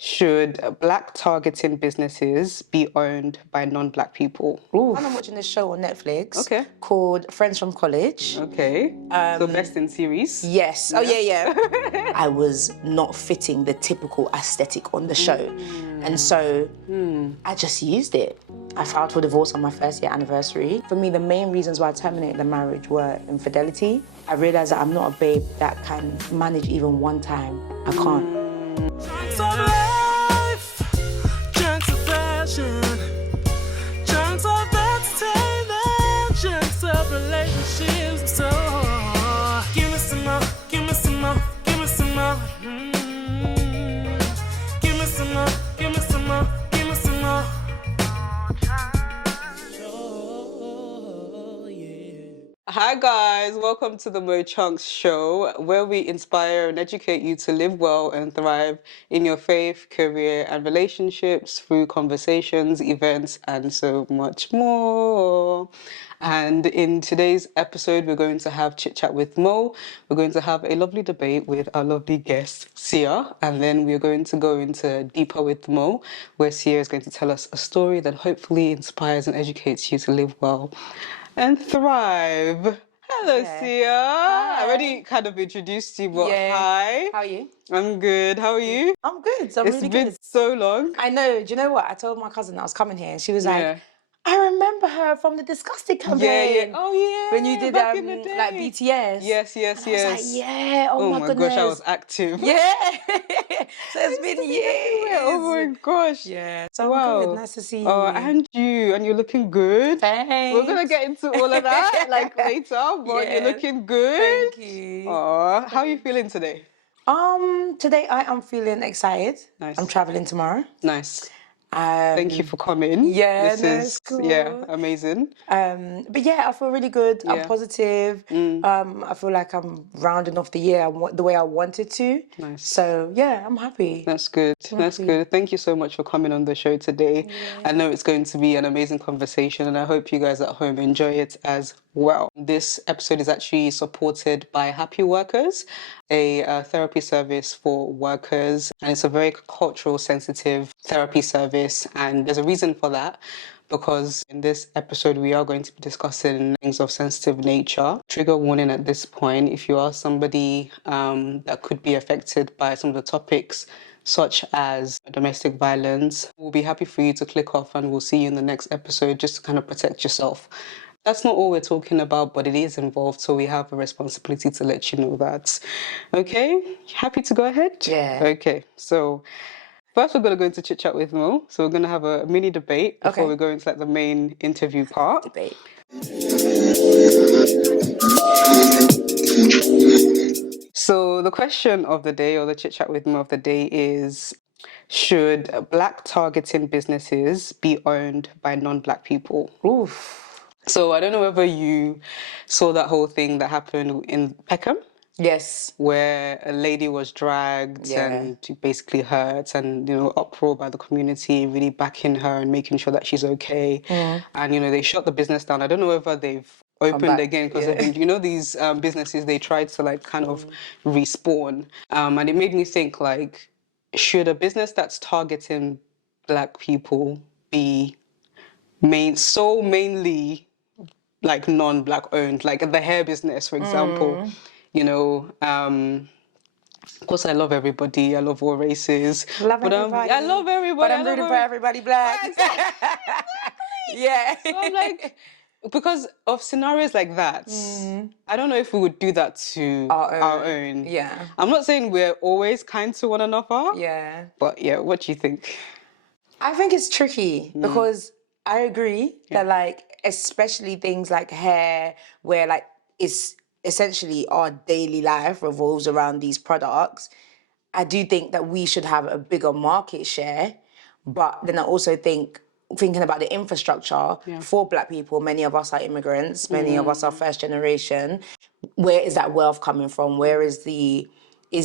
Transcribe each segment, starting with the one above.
Should black targeting businesses be owned by non-black people? I'm watching this show on Netflix called Friends from College. Okay. So best in series? Yes. Yeah. Oh, yeah. I was not fitting the typical aesthetic on the show. And so I just used it. I filed for divorce on my first year anniversary. For me, the main reasons why I terminated the marriage were infidelity. I realized that I'm not a babe that can manage even one time. I can't. Chunks of life, chunks of passion, chunks of entertainment, chunks of relationships. So give me some more, give me some more, give me some more. Give me some more, give me some more, give me some more. Hi guys, welcome to the Mo Chunks Show, where we inspire and educate you to live well and thrive in your faith, career, and relationships through conversations, events, and so much more. And in today's episode, we're going to have Chit Chat with Mo. We're going to have a lovely debate with our lovely guest, Sia. And then we're going to go into Deeper with Mo, where Sia is going to tell us a story that hopefully inspires and educates you to live well and thrive. Hello, Sia. I already kind of introduced you, but hi. How are you? I'm good. How are you? I'm good. It's been so long. I know. Do you know what? I told my cousin I was coming here and she was like, I remember her from the Disgusted campaign. Yeah. Oh, yeah. When you did back in the day. like BTS. Yes. I was like, yeah. Oh my gosh, I was active. Yeah. So it's been years. Oh my gosh. Yeah. So I'm good. Nice to see you. Oh, and you're looking good. Thanks. We're gonna get into all of that like later, but you're looking good. Thank you. Oh, how are you feeling today? Today I am feeling excited. Nice. I'm traveling tomorrow. Nice. Thank you for coming. Yeah, this is cool. amazing. But yeah, I feel really good. I'm positive. I feel like I'm rounding off the year the way I wanted to. Nice. So yeah, I'm happy. That's good. That's good. Thank you so much for coming on the show today. I know it's going to be an amazing conversation, and I hope you guys at home enjoy it as well. This episode is actually supported by HappiWorkers, a therapy service for workers, and it's a very cultural sensitive therapy service, and there's a reason for that, because in this episode we are going to be discussing things of sensitive nature. Trigger warning at this point: if you are somebody that could be affected by some of the topics such as domestic violence, we'll be happy for you to click off, and we'll see you in the next episode just to kind of protect yourself. That's not all we're talking about, but it is involved, so we have a responsibility to let you know that. Okay? Happy to go ahead? Yeah. Okay, so first we're going to go into Chit Chat with Mo. So we're going to have a mini debate before we go into like the main interview part. Debate. So the question of the day, or the Chit Chat with Mo of the day, is: should black targeting businesses be owned by non-black people? Oof. So I don't know whether you saw that whole thing that happened in Peckham. Yes. Where a lady was dragged and basically hurt, and uproar by the community, really backing her and making sure that she's okay. And they shut the business down. I don't know whether they've opened again, because these businesses, they tried to like kind of respawn. And it made me think, like, should a business that's targeting black people be mainly like non-black owned, like the hair business, for example? Of course, I love everybody. I love all races. I love everybody. But I'm rooting for everybody black. Yeah. So I'm like, because of scenarios like that, I don't know if we would do that to our own. Yeah. I'm not saying we're always kind to one another. Yeah. But yeah, what do you think? I think it's tricky because I agree that, like, especially things like hair, where like it's essentially our daily life revolves around these products. I do think that we should have a bigger market share, but then I also thinking about the infrastructure for black people, many of us are immigrants, many of us are first generation. Where is that wealth coming from? Where is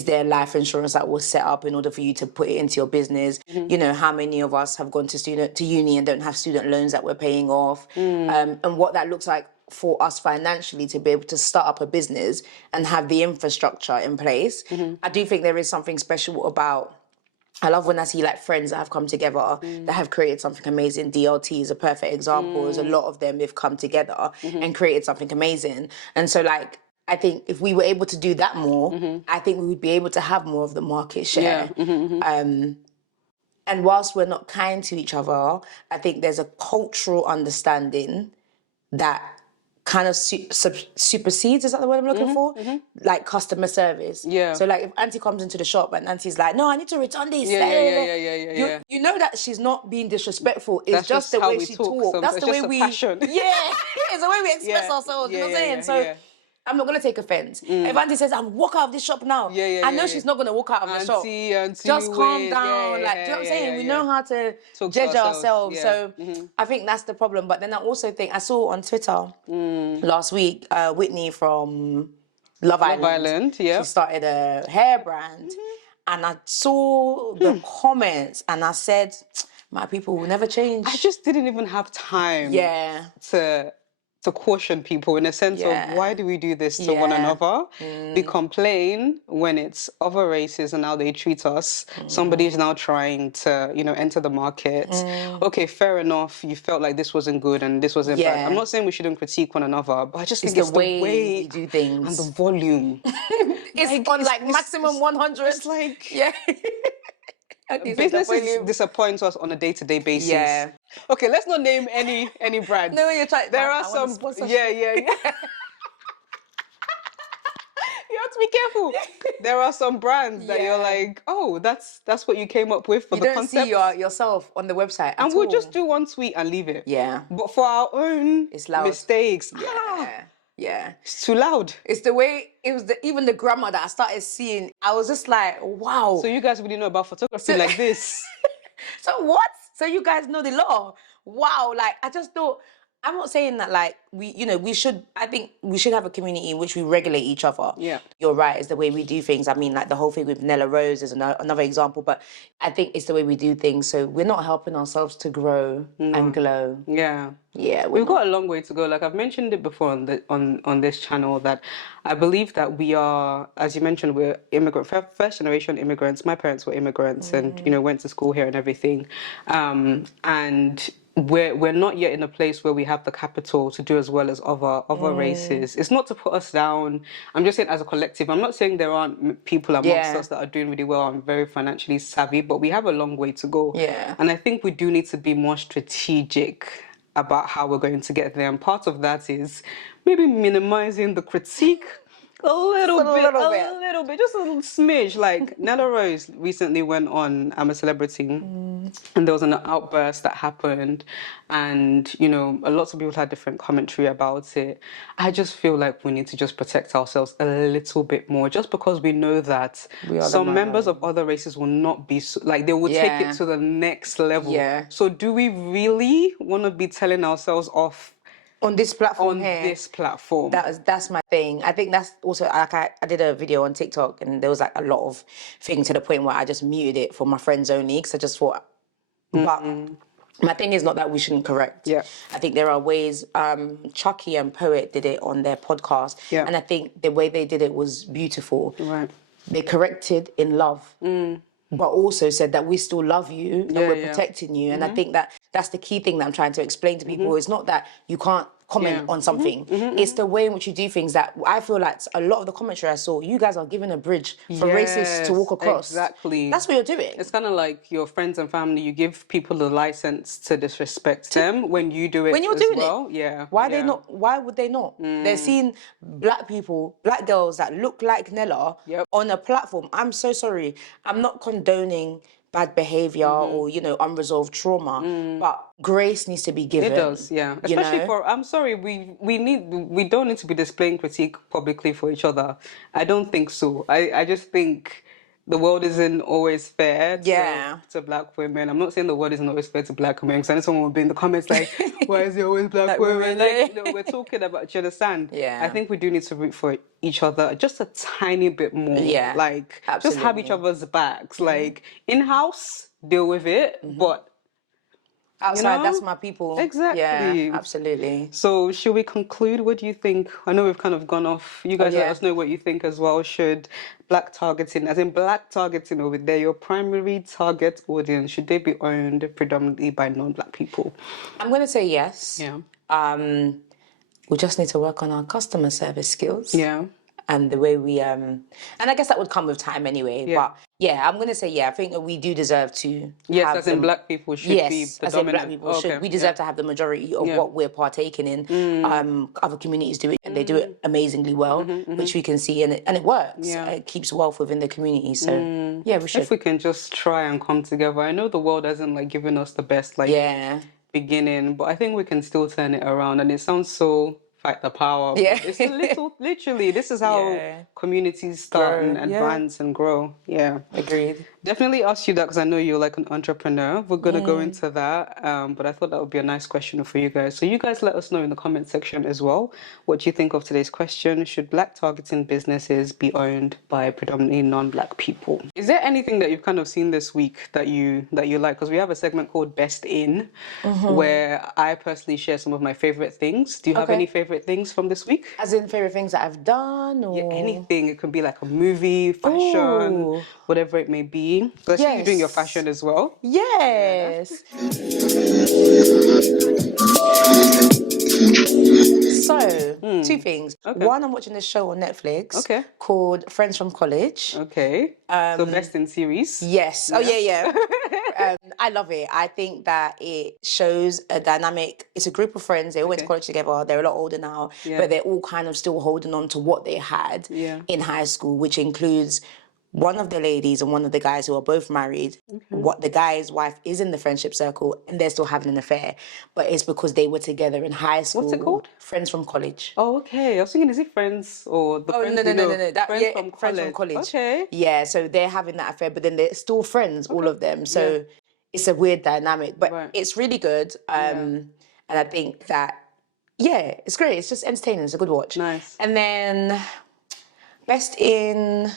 there life insurance that was set up in order for you to put it into your business? How many of us have gone to uni and don't have student loans that we're paying off? And what that looks like for us financially to be able to start up a business and have the infrastructure in place. I do think there is something special about I love when I see like friends that have come together that have created something amazing. DLT is a perfect example. There's a lot of them, they've come together and created something amazing. And so like, I think if we were able to do that more, I think we would be able to have more of the market share. And whilst we're not kind to each other, I think there's a cultural understanding that kind of supersedes, is that the word I'm looking for? Like customer service. Yeah. So like if Auntie comes into the shop and Auntie's like, no, I need to return this. Yeah. You know that she's not being disrespectful. It's That's just the how way we she talk. talks. That's It's the way just a we... passion. Yeah, it's the way we express ourselves. You know what I'm saying? So I'm not going to take offense. If Auntie says, I'm walk out of this shop now, I know she's not going to walk out of the shop. Auntie, just calm down. Yeah, like, do you know what I'm saying? We know how to talk judge to ourselves. Yeah. So I think that's the problem. But then I also think, I saw on Twitter last week, Whitney from Love Island. She started a hair brand. And I saw the comments and I said, my people will never change. I just didn't even have time to caution people in a sense of why do we do this to one another? We complain when it's other races and how they treat us. Somebody is now trying to, you know, enter the market. Okay, fair enough. You felt like this wasn't good and this wasn't bad. I'm not saying we shouldn't critique one another, but I just think it's the way we do things and the volume. It's on like maximum 100. It's like businesses disappoint us on a day-to-day basis. Yeah. Okay, let's not name any brands. No, you're trying. There are some. Yeah. You have to be careful. There are some brands that you're like, oh, that's what you came up with for the concept. You don't see yourself on the website and we'll just do one tweet and leave it. Yeah. But for our own mistakes, it's too loud. It's the way, it was even the grammar that I started seeing. I was just like, wow. So you guys really know about photography like this. So what? So you guys know the law? Wow. Like, I just thought, I'm not saying that like I think we should have a community in which we regulate each other. Yeah. You're right, it's the way we do things. I mean, like the whole thing with Nella Rose is another example, but I think it's the way we do things. So we're not helping ourselves to grow and glow. Yeah. Yeah. We've got a long way to go. Like I've mentioned it before on this channel that I believe that we are, as you mentioned, we're first generation immigrants. My parents were immigrants and, you know, went to school here and everything. And we're not yet in a place where we have the capital to do as well as other races. It's not to put us down. I'm just saying as a collective. I'm not saying there aren't people amongst us that are doing really well and very financially savvy, but we have a long way to go. Yeah. And I think we do need to be more strategic about how we're going to get there. And part of that is maybe minimizing the critique a little bit, just a little smidge. Like Nella Rose recently went on I'm a Celebrity, and there was an outburst that happened, and you know, lots of people had different commentary about it. I just feel like we need to just protect ourselves a little bit more, just because we know that some members of other races will not be like they will take it to the next level. Yeah. So do we really want to be telling ourselves off on this platform this platform? That's my thing. I think that's also, like, I did a video on TikTok and there was like a lot of things to the point where I just muted it for my friends only because I just thought, but my thing is not that we shouldn't correct. Yeah. I think there are ways, Chucky and Poet did it on their podcast. Yeah. And I think the way they did it was beautiful. Right. They corrected in love. But also said that we still love you and we're protecting you. And I think that that's the key thing that I'm trying to explain to people. It's not that you can't comment on something. It's the way in which you do things that I feel like a lot of the commentary I saw, you guys are giving a bridge for racists to walk across. Exactly. That's what you're doing. It's kind of like your friends and family, you give people the license to disrespect them when you do it when you're as doing well. it. Yeah. Why they not? Why would they not? They're seeing black people, black girls that look like Nella on a platform. I'm so sorry. I'm not condoning bad behavior or, you know, unresolved trauma, but grace needs to be given. It does, yeah. Especially for, I'm sorry, we don't need to be displaying critique publicly for each other. I don't think so. I just think the world isn't always fair to black women. I'm not saying the world isn't always fair to black women, because I know someone will be in the comments like, why is it always black women? Like, you know, we're talking about, do you understand? Yeah. I think we do need to root for each other just a tiny bit more. Yeah. Like, just have each other's backs. Like, in-house, deal with it, but Outside, know? that's my people. Exactly. Yeah, absolutely. So should we conclude? What do you think? I know we've kind of gone off. You guys let yeah. us know what you think as well. Should black targeting, as in black targeting over there, your primary target audience, should they be owned predominantly by non-black people? I'm going to say yes. Yeah. We just need to work on our customer service skills. Yeah. And the way we and I guess that would come with time anyway. Yeah. But yeah, I'm gonna say yeah. I think that we do deserve to. Yes, have as in black people should be the as in black dominant. people should. We deserve to have the majority of what we're partaking in. Other communities do it, and they do it amazingly well, which we can see, and it works. Yeah. It keeps wealth within the community. So yeah, we should. If we can just try and come together. I know the world hasn't like given us the best beginning, but I think we can still turn it around. And it sounds so fight the power. Yeah. It's a little, literally, this is how communities start and advance and grow. Yeah. Agreed. Definitely ask you that because I know you're like an entrepreneur. We're going to go into that. But I thought that would be a nice question for you guys. So you guys let us know in the comment section as well. What do you think of today's question? Should black targeting businesses be owned by predominantly non-black people? Is there anything that you've kind of seen this week that you like? Because we have a segment called Best In, where I personally share some of my favorite things. Do you have any favorite things from this week? As in favorite things that I've done, or Anything. It could be like a movie, fashion, whatever it may be. So I see you doing your fashion as well. Yes. So, two things. One, I'm watching this show on Netflix called Friends from College. Okay. So best in series. Yes. Oh, yeah. I love it. I think that it shows a dynamic. It's a group of friends. They all went to college together. They're a lot older now, but they're all kind of still holding on to what they had in high school, which includes one of the ladies and one of the guys who are both married. What the guy's wife is in the friendship circle and they're still having an affair, but it's because they were together in high school. What's it called? Friends from College. Oh, okay. I was thinking, is it Friends or the Friends? No. Friends from college. Okay. Yeah, so they're having that affair, but then they're still friends, all of them. So it's a weird dynamic, but it's really good. And I think that, it's great. It's just entertaining. It's a good watch. Nice. And then best in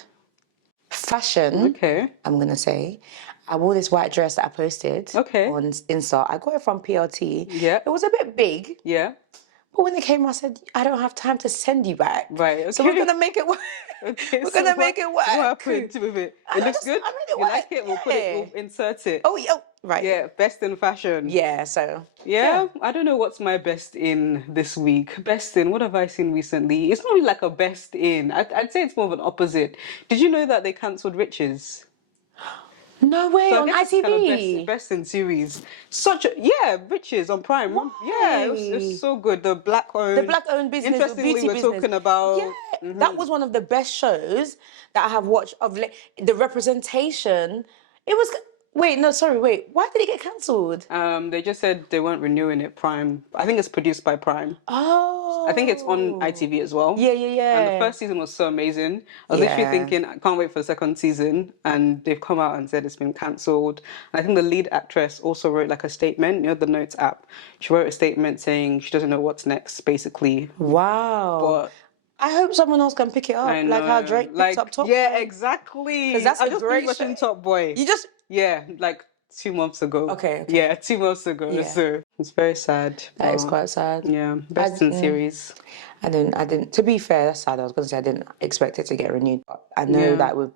fashion, I'm going to say, I wore this white dress that I posted on Insta. I got it from PLT. Yeah. It was a bit big. Yeah. But when it came, I said, I don't have time to send you back. Right. Okay. So we're going to make it work. We're going to make it work. What happened with it? It looks good? You like it? We'll put it, we'll insert it. Oh, right. Yeah, best in fashion. Yeah, so. Yeah, I don't know what's my best in this week. Best in, what have I seen recently? It's not really like a best in. I'd say it's more of an opposite. Did you know that they cancelled Riches? No way, so on ITV. Kind of best in series. Riches on Prime. Why? Yeah, it was so good. The black owned business. Interestingly, beauty we're business. talking about. Yeah, that was one of the best shows that I have watched of the representation. It was. Why did it get cancelled? They just said they weren't renewing it. Prime. I think it's produced by Prime. Oh. I think it's on ITV as well. Yeah. And the first season was so amazing. I was literally thinking, I can't wait for the second season. And they've come out and said it's been cancelled. And I think the lead actress also wrote like a statement, the Notes app. She wrote a statement saying she doesn't know what's next, basically. Wow. But I hope someone else can pick it up, like how Drake picks up Top Boy. Yeah, exactly. Because that's I just finished watching Top Boy. You just... Yeah, like 2 months ago. Okay. Yeah, 2 months ago. Yeah. So it's very sad. That is quite sad. Yeah, best in series. I didn't. To be fair, that's sad. I was going to say I didn't expect it to get renewed. But I know that with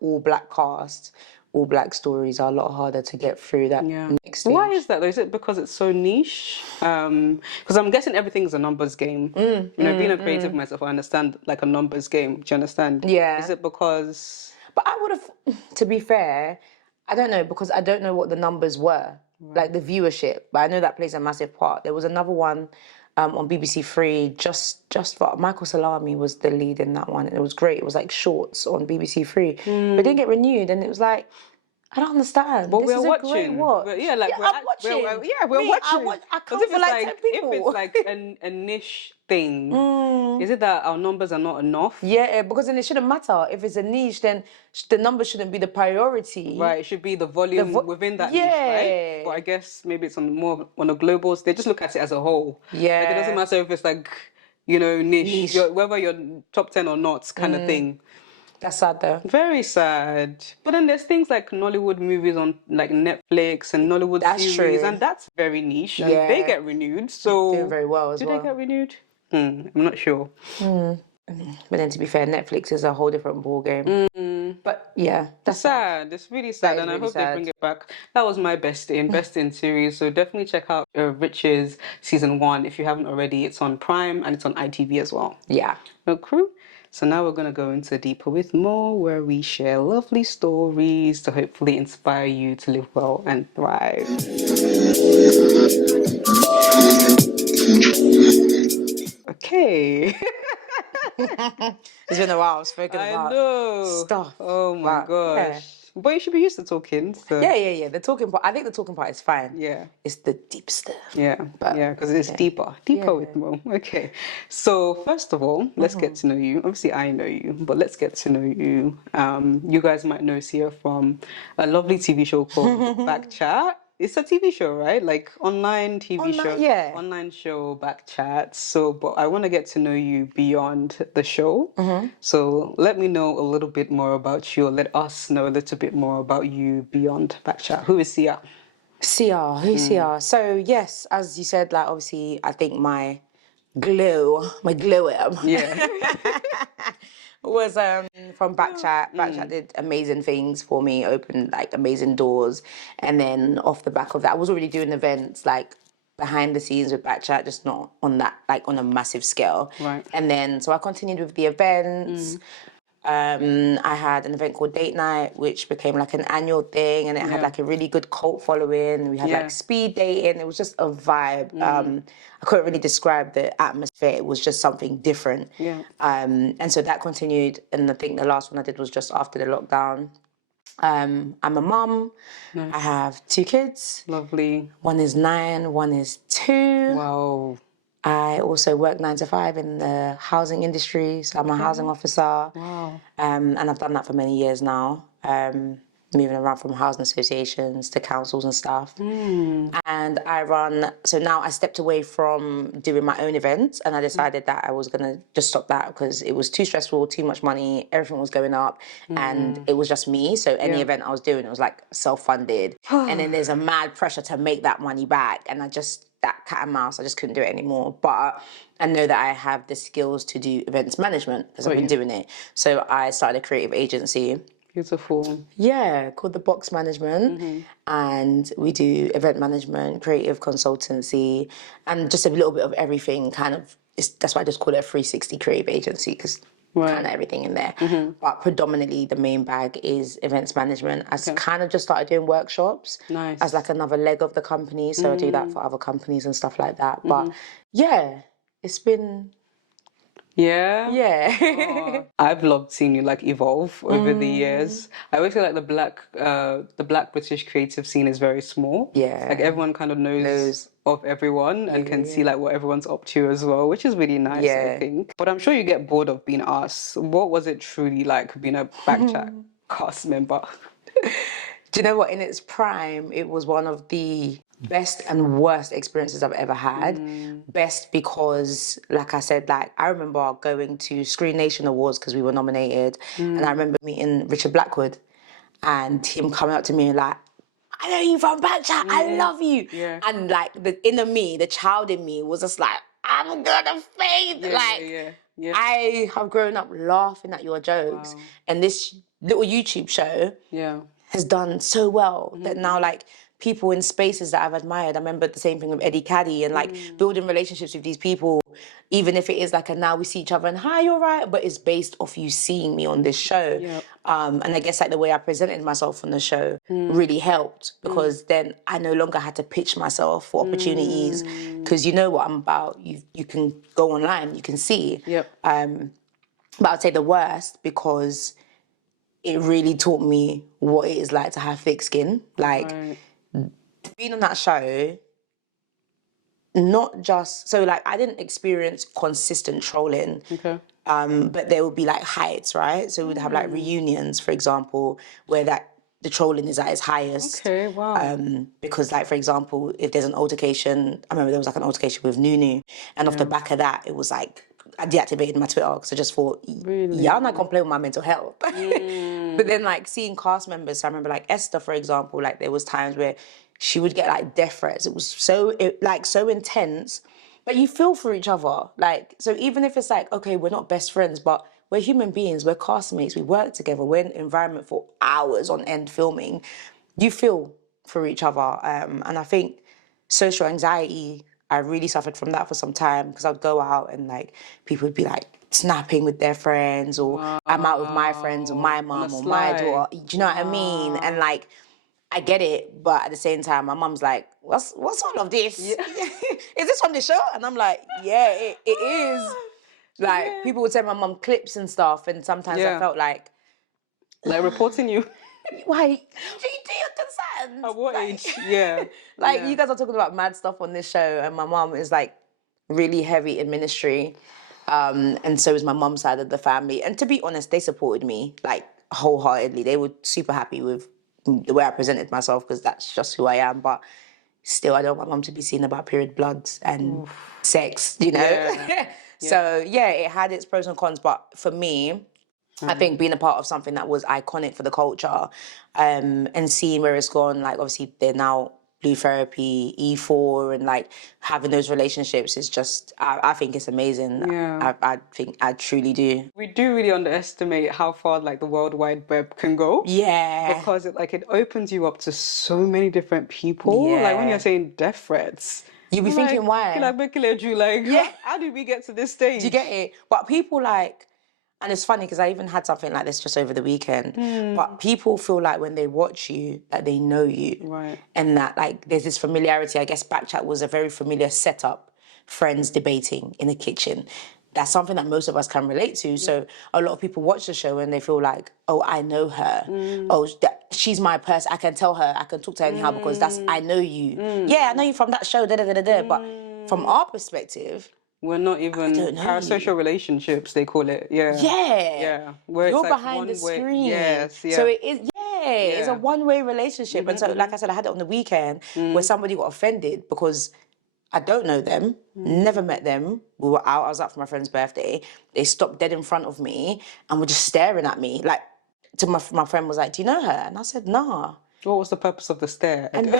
all black cast, all black stories are a lot harder to get through that next stage. Why is that though? Is it because it's so niche? Because I'm guessing everything's a numbers game. Being a creative myself, I understand like a numbers game. Do you understand? Yeah. Is it because... But I would have, to be fair, I don't know, because I don't know what the numbers were, like the viewership. But I know that plays a massive part. There was another one on BBC Three, just for Michael Salami was the lead in that one. And it was great. It was like shorts on BBC Three. But it didn't get renewed. And it was like, I don't understand. But this we're is watching. A great watch. But I'm watching. We're watching. I come for like 10 people. If it's like a niche thing, is it that our numbers are not enough? Yeah, because then it shouldn't matter. If it's a niche, then the number shouldn't be the priority. Right, it should be the volume within that niche, right? But I guess maybe it's more on a global. They just look at it as a whole. Yeah. Like it doesn't matter if it's like, niche. Whether you're top 10 or not kind of thing. That's sad though. Very sad. But then there's things like Nollywood movies on like Netflix and Nollywood That's series, true. and that's very niche, and they Yeah. get renewed. So Doing very well as do well. they get renewed? I'm not sure. But then to be fair, Netflix is a whole different ball game. But yeah, that's Sad. It's really sad, is and I really hope they sad. bring it back. That was my best in series. So definitely check out Riches season 1 if you haven't already. It's on Prime and it's on ITV as well. Yeah. Okay. So now we're gonna go into Deeper with Mo, where we share lovely stories to hopefully inspire you to live well and thrive. Okay. It's been a while. I've spoken I about know. stuff. Oh my but, gosh. Yeah. But you should be used to talking. So. Yeah. The talking part. I think the talking part is fine. Yeah. It's the deep stuff. Yeah, But, yeah, because it's deeper with Mo. Okay, so first of all, let's get to know you. Obviously, I know you, but let's get to know you. You guys might know Sia from a lovely TV show called BkChat. It's a TV show, right? Like online TV show. Yeah. Online show, BkChat. So, but I want to get to know you beyond the show. So let me know a little bit more about you, or let us know a little bit more about you beyond BkChat. Who is Sia? CR, who's CR? So yes, as you said, like obviously I think my glow Yeah. was from BkChat. BkChat did amazing things for me, opened like amazing doors, and then off the back of that, I was already doing events like behind the scenes with BkChat, just not on that like on a massive scale. Right. And then so I continued with the events. I had an event called Date Night, which became like an annual thing, and it had like a really good cult following. We had like speed dating. It was just a vibe. I couldn't really describe the atmosphere. It was just something different. Yeah. And so that continued, and I think the last one I did was just after the lockdown. I'm a mum. I have 2 kids. Lovely. One is 9, one is 2. Wow. I also work 9 to 5 in the housing industry, so I'm a housing officer. Wow. And I've done that for many years now, moving around from housing associations to councils and stuff. And I so now I stepped away from doing my own events, and I decided that I was going to just stop that because it was too stressful, too much money, everything was going up, and it was just me. So any event I was doing, it was like self-funded. And then there's a mad pressure to make that money back, and that cat and mouse, I just couldn't do it anymore. But I know that I have the skills to do events management because I've been doing it. So I started a creative agency. Beautiful. Yeah, called The Box Management. And we do event management, creative consultancy, and just a little bit of everything kind of. That's why I just call it a 360 creative agency because kind of everything in there. But predominantly the main bag is events management. I kind of just started doing workshops as like another leg of the company. So I do that for other companies and stuff like that. But yeah, it's been... Yeah. I've loved seeing you like evolve over the years. I always feel like the black British creative scene is very small. Yeah. Like everyone kind of knows of everyone and can see like what everyone's up to as well, which is really nice, I think. But I'm sure you get bored of being asked, what was it truly like being a BkChat cast member? Do you know what? In its prime, it was one of the best and worst experiences I've ever had. Best because, like I said, like I remember going to Screen Nation Awards because we were nominated, and I remember meeting Richard Blackwood and him coming up to me and like, I know you from BkChat, I love you. And like the inner me, the child in me was just like, I'm gonna faint. I have grown up laughing at your jokes, and this little YouTube show has done so well that now like people in spaces that I've admired. I remember the same thing with Eddie Caddy and like building relationships with these people, even if it is like a now we see each other and hi, you're right, but it's based off you seeing me on this show. And I guess like the way I presented myself on the show really helped because then I no longer had to pitch myself for opportunities because you know what I'm about. You can go online, you can see. But I'd say the worst because it really taught me what it is like to have thick skin. Like being on that show, not just so like I didn't experience consistent trolling. But there would be like heights, right? So we'd have like reunions, for example, where the trolling is at its highest. Because like, for example, if there's an altercation, I remember there was like an altercation with Nunu, and off the back of that, it was like I deactivated my Twitter because I just thought, y'all not gonna play with my mental health. But then like seeing cast members, so I remember like Esther, for example, like there was times where she would get like death threats. It was so intense, but you feel for each other. Like, so even if it's like, okay, we're not best friends, but we're human beings, we're castmates, we work together, we're in an environment for hours on end filming, you feel for each other. And I think social anxiety, I really suffered from that for some time because I'd go out and like people would be like snapping with their friends, or I'm out with my friends or my mum or my daughter. Do you know what I mean? And like, I get it, but at the same time, my mum's like, "What's all of this? Yeah. Is this from the show?" And I'm like, "Yeah, it is." Like people would send my mum clips and stuff, and sometimes I felt like reporting you. Why? Do you understand? At what age? Yeah. Like you guys are talking about mad stuff on this show, and my mum is like really heavy in ministry, and so is my mum's side of the family. And to be honest, they supported me like wholeheartedly. They were super happy with the way I presented myself because that's just who I am. But still, I don't want my mum to be seen about period bloods and sex, you know. Yeah. So yeah, it had its pros and cons. But for me, I think being a part of something that was iconic for the culture, and seeing where it's gone, like obviously they're now Blue Therapy, E4, and like having those relationships is just, I think it's amazing. Yeah. I think I truly do. We do really underestimate how far like the World Wide Web can go. Yeah. Because it opens you up to so many different people. Yeah. Like when you're saying death threats. You'll be thinking, why? How did we get to this stage? Do you get it? But people like, and it's funny because I even had something like this just over the weekend. But people feel like when they watch you, that they know you. Right. And that like there's this familiarity. I guess BkChat was a very familiar setup. Friends debating in a kitchen. That's something that most of us can relate to. So a lot of people watch the show and they feel like, oh, I know her. Oh, she's my person. I can tell her. I can talk to her anyhow because I know you. Yeah, I know you from that show. But from our perspective, we're not even parasocial relationships, they call it. Yeah. Yeah. Yeah. Where you're like behind the screen. Yes. Yeah. So it is, it's a one-way relationship. And so, like I said, I had it on the weekend where somebody got offended because I don't know them, never met them. We were out, I was out for my friend's birthday. They stopped dead in front of me and were just staring at me. Like, to my friend was like, do you know her? And I said, nah. What was the purpose of the stare? And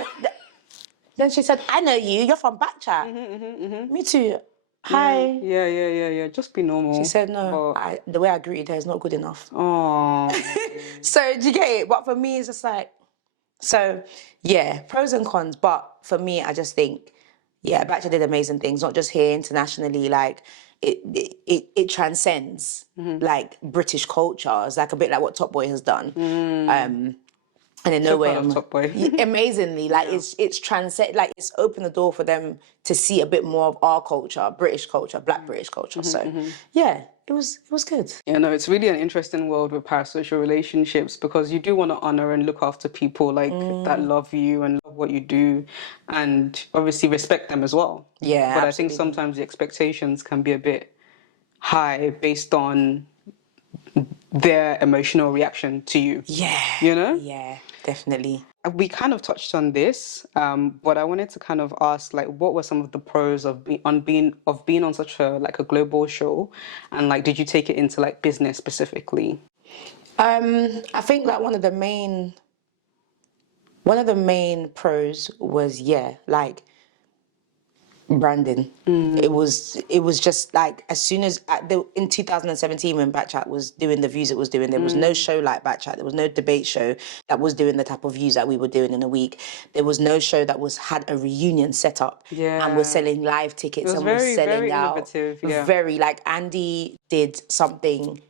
then she said, I know you, you're from BkChat. Me too. Hi. Yeah. Just be normal. She said, no, the way I greeted her is not good enough. Oh. So, do you get it? But for me, it's just like, so, yeah, pros and cons. But for me, I just think, yeah, BkChat did amazing things, not just here, internationally. Like, it transcends, like, British culture. It's like a bit like what Top Boy has done. And in no way, Top Boy. Amazingly, like it's transcend, like it's opened the door for them to see a bit more of our culture, British culture, Black British culture. So, yeah, it was good. Yeah, no, it's really an interesting world with parasocial relationships because you do want to honor and look after people like that love you and love what you do, and obviously respect them as well. Yeah, but absolutely. I think sometimes the expectations can be a bit high based on their emotional reaction to you. Yeah, you know. Yeah. Definitely. We kind of touched on this, but I wanted to kind of ask, like, what were some of the pros of being on such a global show, and like, did you take it into like business specifically? I think like one of the main pros was like branding. It was just like as soon as in 2017 when BkChat was doing the views it was doing, there was no show like BkChat. There was no debate show that was doing the type of views that we were doing in a week. There was no show that had a reunion set up and we're selling live tickets and we're selling very out. Innovative, yeah. Very like Andy did something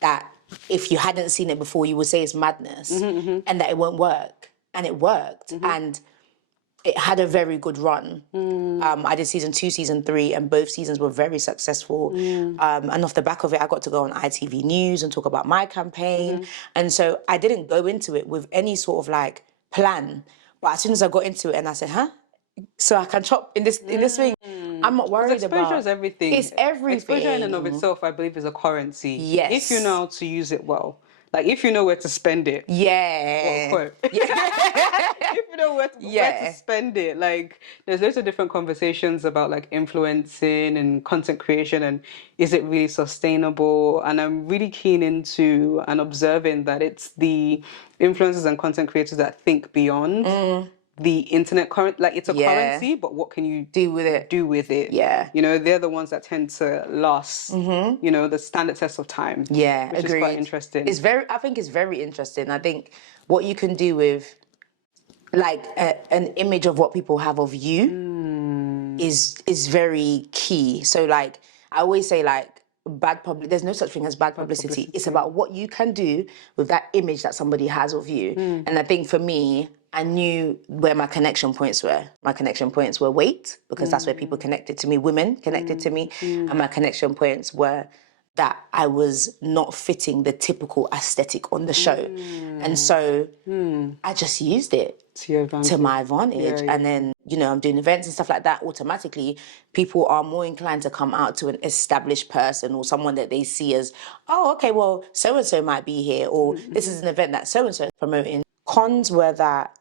that if you hadn't seen it before you would say it's madness and that it won't work, and it worked. And it had a very good run. I did season 2, season 3, and both seasons were very successful. And off the back of it, I got to go on ITV News and talk about my campaign. And so I didn't go into it with any sort of like plan. But as soon as I got into it and I said, so I can chop in this thing, I'm not worried about. Exposure is everything. It's everything. Exposure in and of itself, I believe, is a currency. Yes. If you know how to use it well. Like, if you know where to spend it, Yeah. quote. Yeah. If you know where to spend it, like, there's loads of different conversations about like influencing and content creation, and is it really sustainable? And I'm really keen into and observing that it's the influencers and content creators that think beyond the internet current. Like, it's a currency, but what can you do with it? Yeah. You know, they're the ones that tend to last. You know, the standard test of time. Yeah, which agreed. is quite interesting. I think it's very interesting. I think what you can do with like an image of what people have of you is very key. So like I always say, like, there's no such thing as bad publicity. It's about what you can do with that image that somebody has of you. And I think for me, I knew where my connection points were. My connection points were weight, because that's where people connected to me, women connected to me. And my connection points were that I was not fitting the typical aesthetic on the show. And so I just used it to my advantage. And then, you know, I'm doing events and stuff like that. Automatically, people are more inclined to come out to an established person or someone that they see as, oh, okay, well, so-and-so might be here, or this is an event that so-and-so is promoting. Cons were that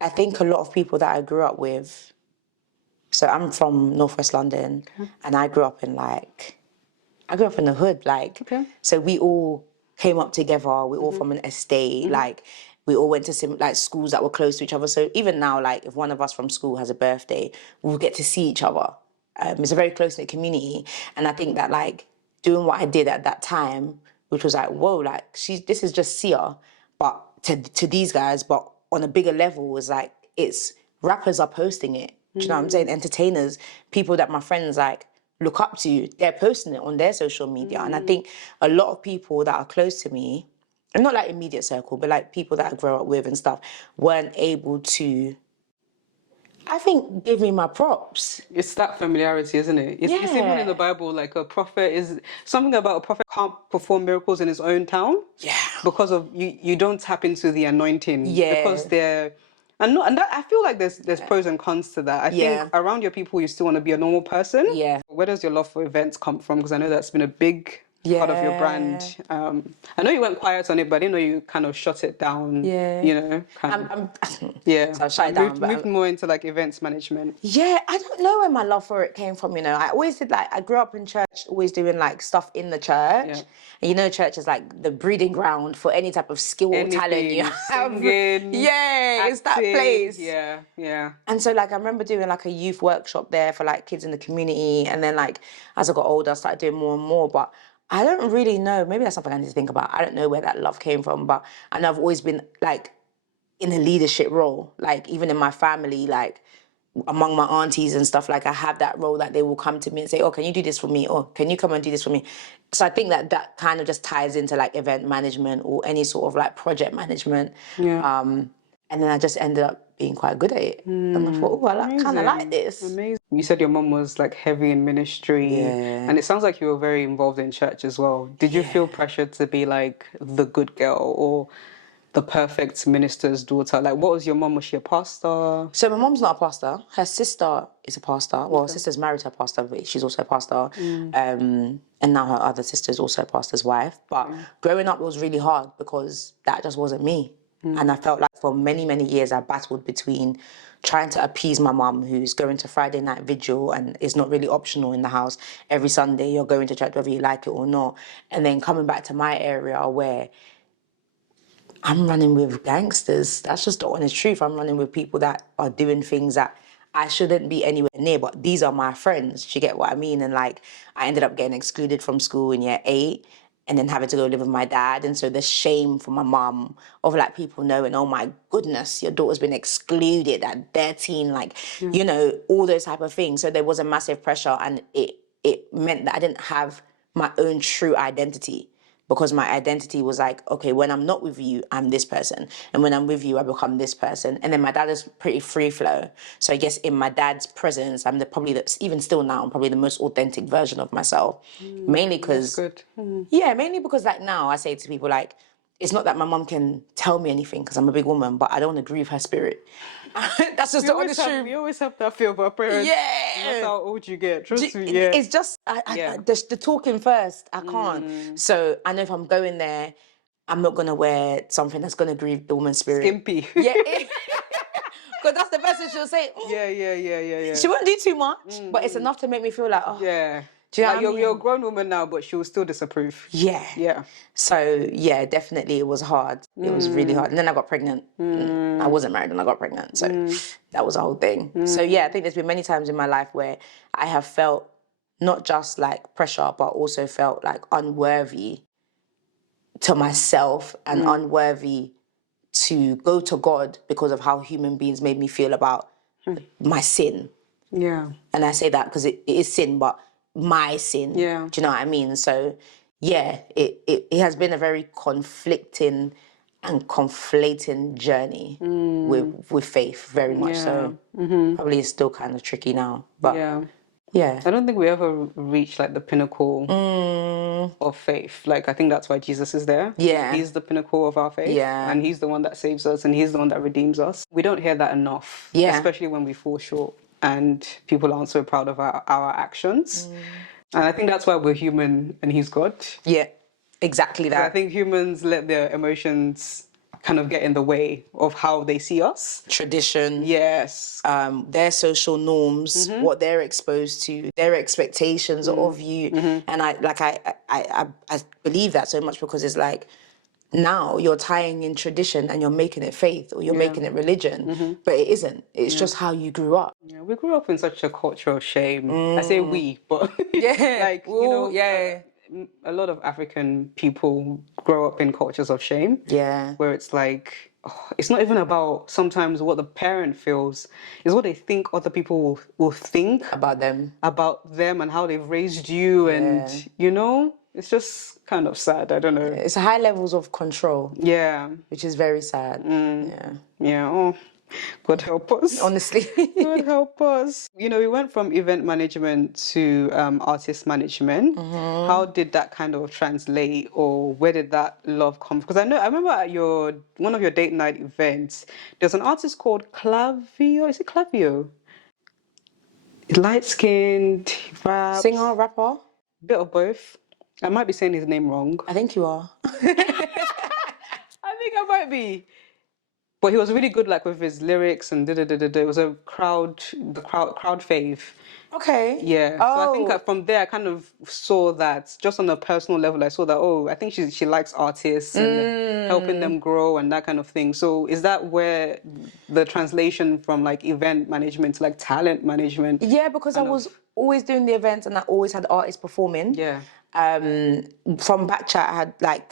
I think a lot of people that I grew up with, so I'm from Northwest London, and I grew up in the hood, so we all came up together. We're all from an estate, like we all went to schools that were close to each other. So even now, like if one of us from school has a birthday, we'll get to see each other. It's a very close-knit community. And I think that like doing what I did at that time, which was like, whoa, like this is just Sia, but to these guys, but on a bigger level, was like, it's rappers are posting it. Do you know what I'm saying? Entertainers, people that my friends like look up to, they're posting it on their social media. And I think a lot of people that are close to me, and not like immediate circle, but like people that I grow up with and stuff, weren't able to, I think, give me my props. It's that familiarity, isn't it? It's even in the Bible, like a prophet is something about a prophet can't perform miracles in his own town. Yeah. Because of you don't tap into the anointing. Yeah. Because they're and that, I feel like there's pros and cons to that. I think around your people you still want to be a normal person. Yeah. Where does your love for events come from? Because I know that's been a big part of your brand. I know you went quiet on it, but I didn't know you kind of shut it down. Yeah. You know, So I shut it down. Moved more into like events management. Yeah, I don't know where my love for it came from, you know. I always did I grew up in church, always doing like stuff in the church. Yeah. And you know, church is like the breeding ground for any type of skill or talent you have. Singing, it's that place. Yeah, yeah. And so like I remember doing like a youth workshop there for like kids in the community. And then like as I got older, I started doing more and more. But I don't really know. Maybe that's something I need to think about. I don't know where that love came from, but I know I've always been like in a leadership role. Like even in my family, like among my aunties and stuff, like I have that role that they will come to me and say, oh, can you do this for me? Or can you come and do this for me? So I think that kind of just ties into like event management or any sort of like project management. Yeah. And then I just ended up being quite good at it. And I thought, oh, I kind of like this. Amazing. You said your mum was like heavy in ministry. Yeah. And it sounds like you were very involved in church as well. Did you feel pressured to be like the good girl or the perfect minister's daughter? Like, what was your mum? Was she a pastor? So my mum's not a pastor. Her sister is a pastor. Well, her sister's married to a pastor, but she's also a pastor. And now her other sister is also a pastor's wife. But growing up, it was really hard because that just wasn't me. And I felt like for many, many years, I battled between trying to appease my mum, who's going to Friday night vigil and is not really optional in the house. Every Sunday, you're going to church whether you like it or not. And then coming back to my area where I'm running with gangsters. That's just the honest truth. I'm running with people that are doing things that I shouldn't be anywhere near, but these are my friends. Do you get what I mean? And like, I ended up getting excluded from school in year 8 and then having to go live with my dad. And so the shame for my mum of like people knowing, oh my goodness, your daughter's been excluded at 13, like, you know, all those type of things. So there was a massive pressure, and it meant that I didn't have my own true identity. Because my identity was like, okay, when I'm not with you, I'm this person. And when I'm with you, I become this person. And then my dad is pretty free flow. So I guess in my dad's presence, I'm even still now, I'm probably the most authentic version of myself. Mainly because, mainly because like now I say to people like, it's not that my mum can tell me anything because I'm a big woman, but I don't want to grieve her spirit. That's just the honest truth. You always have that feel for a parent. Yeah. That's how old you get. Trust me. Yeah. It's just the talking first. I can't. So I know if I'm going there, I'm not gonna wear something that's gonna grieve the woman's spirit. Skimpy. Yeah, because that's the best thing she'll say. Yeah. She won't do too much, but it's enough to make me feel like, oh. Yeah. Do you know like what I mean? you're a grown woman now, but she will still disapprove. Yeah. Yeah. So yeah, definitely it was hard. It was really hard. And then I got pregnant. I wasn't married when I got pregnant. So that was a whole thing. So yeah, I think there's been many times in my life where I have felt not just like pressure, but also felt like unworthy to myself and unworthy to go to God because of how human beings made me feel about my sin. Yeah. And I say that because it is sin, but my sin. Yeah. Do you know what I mean? So yeah, it has been a very conflicting and conflating journey with faith, very much so. Probably it's still kind of tricky now, but yeah. I don't think we ever reach like the pinnacle of faith. Like I think that's why Jesus is there. Yeah. He's the pinnacle of our faith. Yeah. And he's the one that saves us and he's the one that redeems us. We don't hear that enough. Yeah. Especially when we fall short and people aren't so proud of our actions. And I think that's why we're human and he's God. Yeah, exactly that. I think humans let their emotions kind of get in the way of how they see us. Tradition. Yes. Their social norms, what they're exposed to, their expectations of you. And I believe that so much because it's like, now you're tying in tradition and you're making it faith or you're making it religion, but it isn't. It's just how you grew up. Yeah, we grew up in such a culture of shame. I say we, but like, you know, a lot of African people grow up in cultures of shame. Yeah. Where it's like, it's not even about sometimes what the parent feels, it's what they think other people will think about them and how they've raised you. And, you know, it's just kind of sad. I don't know. It's high levels of control. Yeah. Which is very sad. Yeah. Oh, God help us. Honestly. God help us. You know, we went from event management to artist management. How did that kind of translate, or where did that love come from? Because I remember at one of your date night events, there's an artist called Clavio. Is it Clavio? Light-skinned, raps. Singer, rapper? Bit of both. I might be saying his name wrong. I think you are. I think I might be. But he was really good, like with his lyrics and It was a crowd fave. Okay. Yeah. So I think from there I kind of saw that, just on a personal level, I saw that, I think she likes artists and helping them grow and that kind of thing. So is that where the translation from like event management to like talent management? Yeah, because I was always doing the events and I always had artists performing. Yeah. From BkChat, I had like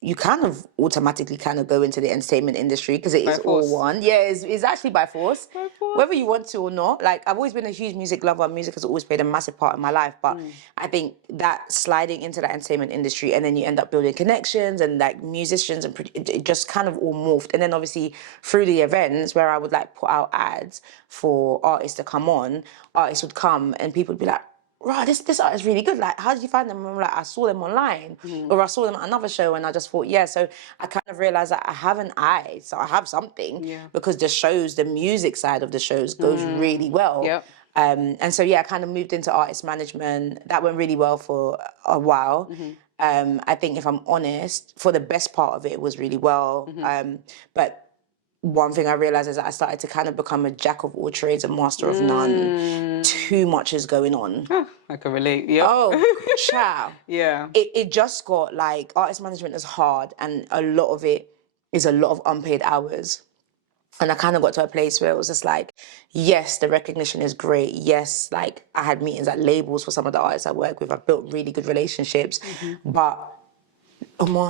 you kind of automatically kind of go into the entertainment industry because it is all one. Yeah, it's actually by force. Whether you want to or not. Like, I've always been a huge music lover. Music has always played a massive part in my life. But I think that sliding into the entertainment industry and then you end up building connections and like musicians and it just kind of all morphed. And then obviously through the events where I would like put out ads for artists to come on, artists would come and people would be like, right, this art is really good. Like, how did you find them? And I'm like, I saw them online, or I saw them at another show, and I just thought, yeah. So I kind of realized that I have an eye, so I have something, because the music side of the shows goes really well. Yep. And so yeah, I kind of moved into artist management. That went really well for a while. I think, if I'm honest, for the best part of it, it was really well. But one thing I realized is that I started to kind of become a jack of all trades and master of none. Too much is going on. I can relate. Yeah. Oh, ciao. Yeah. It just got like, artist management is hard, and a lot of it is a lot of unpaid hours. And I kind of got to a place where it was just like, yes, the recognition is great. Yes, like I had meetings at labels for some of the artists I work with. I've built really good relationships, but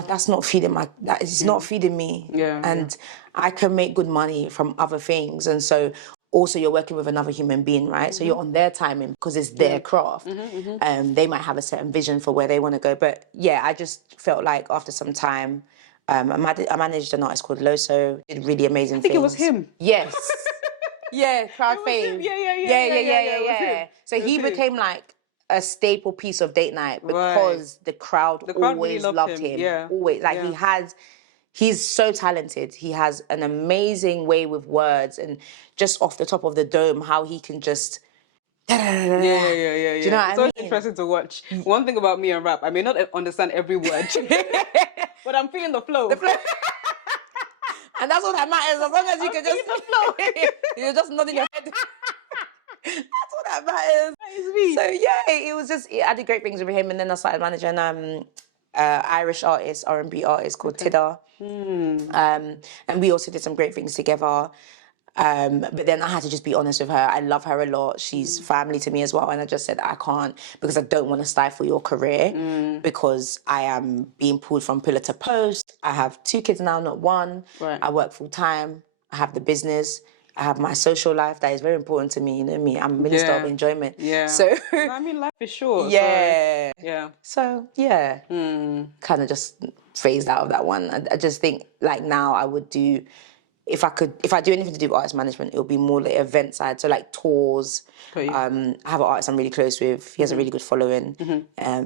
that's not feeding it's not feeding me. And I can make good money from other things. And so also you're working with another human being, right? So you're on their timing because it's their craft. They might have a certain vision for where they want to go. But yeah, I just felt like after some time, I managed an artist called Loso, did really amazing things. I think it was him. Yes. Yeah, crowd fame. Yeah. So he became like a staple piece of date night because the crowd always really loved him. Yeah. Always. Like he's so talented. He has an amazing way with words, and just off the top of the dome, how he can just... Yeah. Do you know what I mean? It's so interesting to watch. One thing about me and rap, I may not understand every word. But I'm feeling the flow. And that's all that matters. As long as you can just you're just nodding your head. That's all that matters. That is me. So yeah, it was just I did great things with him, and then I started managing Irish artist, R&B artist called Tidda. And we also did some great things together. But then I had to just be honest with her. I love her a lot. She's family to me as well. And I just said, I can't, because I don't want to stifle your career, because I am being pulled from pillar to post. I have 2 kids now, not 1. Right. I work full time. I have the business. I have my social life that is very important to me. You know me, I'm a minister of enjoyment. Yeah. So I mean, life is short. yeah. So, yeah. So yeah, kind of just phased out of that one. I just think like now I would do, if I do anything to do with artist management, it would be more like event side. So like tours. I have an artist I'm really close with. He has a really good following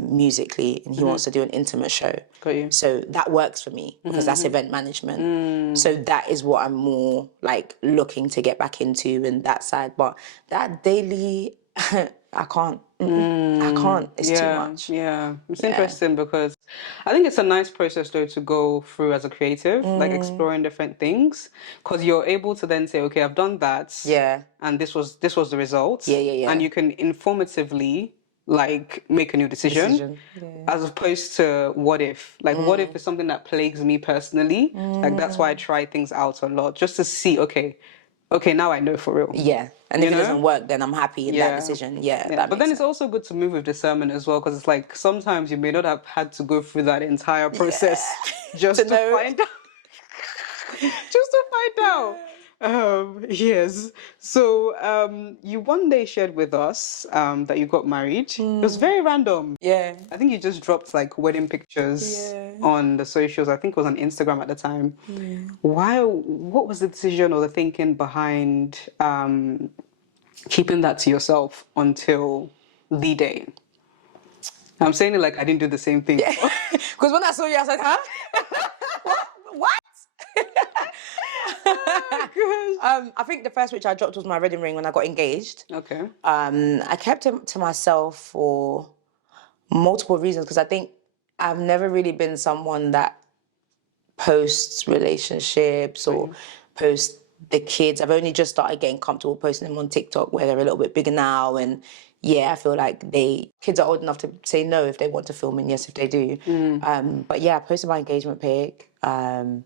musically, and he wants to do an intimate show. Got you. So that works for me because that's event management. So that is what I'm more like looking to get back into, and that side. But that daily, I can't. I can't. It's too much. Yeah, it's interesting because I think it's a nice process though to go through as a creative, like exploring different things, because you're able to then say, okay, I've done that. Yeah. And this was the result. Yeah. And you can informatively like make a new decision. As opposed to what if. Like what if is something that plagues me personally. Like that's why I try things out a lot, just to see, okay, now I know for real. Yeah. And if it doesn't work, then I'm happy in that decision. Yeah. That But then it's also good to move with discernment as well, because it's like sometimes you may not have had to go through that entire process just to find out. Just to find out. Yes. So you one day shared with us that you got married. It was very random. Yeah. I think you just dropped like wedding pictures on the socials. I think it was on Instagram at the time. What was the decision or the thinking behind keeping that to yourself until the day? I'm saying it like I didn't do the same thing. Because when I saw you, I was like, huh? What? I think the first picture I dropped was my wedding ring when I got engaged. Okay. I kept it to myself for multiple reasons, because I think I've never really been someone that posts relationships or posts the kids. I've only just started getting comfortable posting them on TikTok, where they're a little bit bigger now, and I feel like kids are old enough to say no if they want to film, and yes if they do. But I posted my engagement pic. And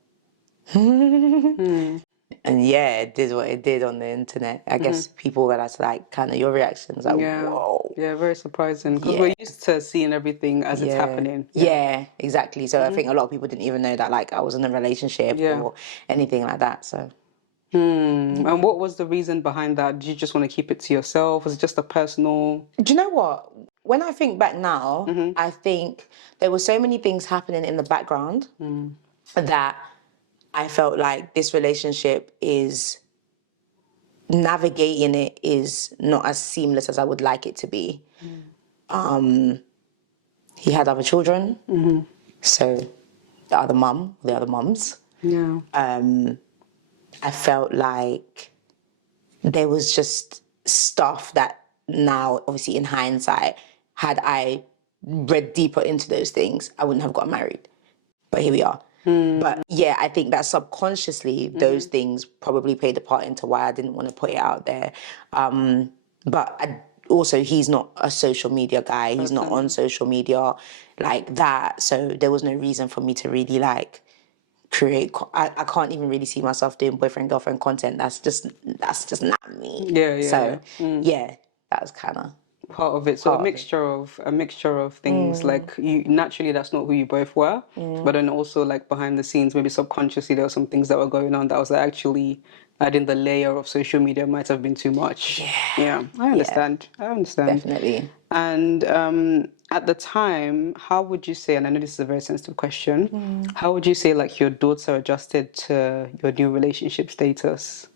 it did what it did on the internet. I guess people realized like kind of your reactions, like whoa. Yeah, very surprising, because we're used to seeing everything as it's happening. Yeah, exactly. So I think a lot of people didn't even know that like I was in a relationship or anything like that. So. And what was the reason behind that? Did you just want to keep it to yourself? Was it just a personal? Do you know what? When I think back now, I think there were so many things happening in the background that I felt like this relationship is navigating it is not as seamless as I would like it to be. He had other children, so the other mums. Yeah. I felt like there was just stuff that now, obviously in hindsight, had I read deeper into those things, I wouldn't have got married. But here we are. But I think that subconsciously those things probably played a part into why I didn't want to put it out there. But also, he's not a social media guy. He's not on social media like that. So there was no reason for me to really like create. I can't even really see myself doing boyfriend-girlfriend content. That's just not me. So that was kind of part of it. So a mixture of things. Like you naturally, that's not who you both were, but then also like behind the scenes, maybe subconsciously there were some things that were going on that was actually adding the layer of social media might have been too much. I understand. Definitely. And at the time, how would you say, and I know this is a very sensitive question, how would you say like your daughter adjusted to your new relationship status?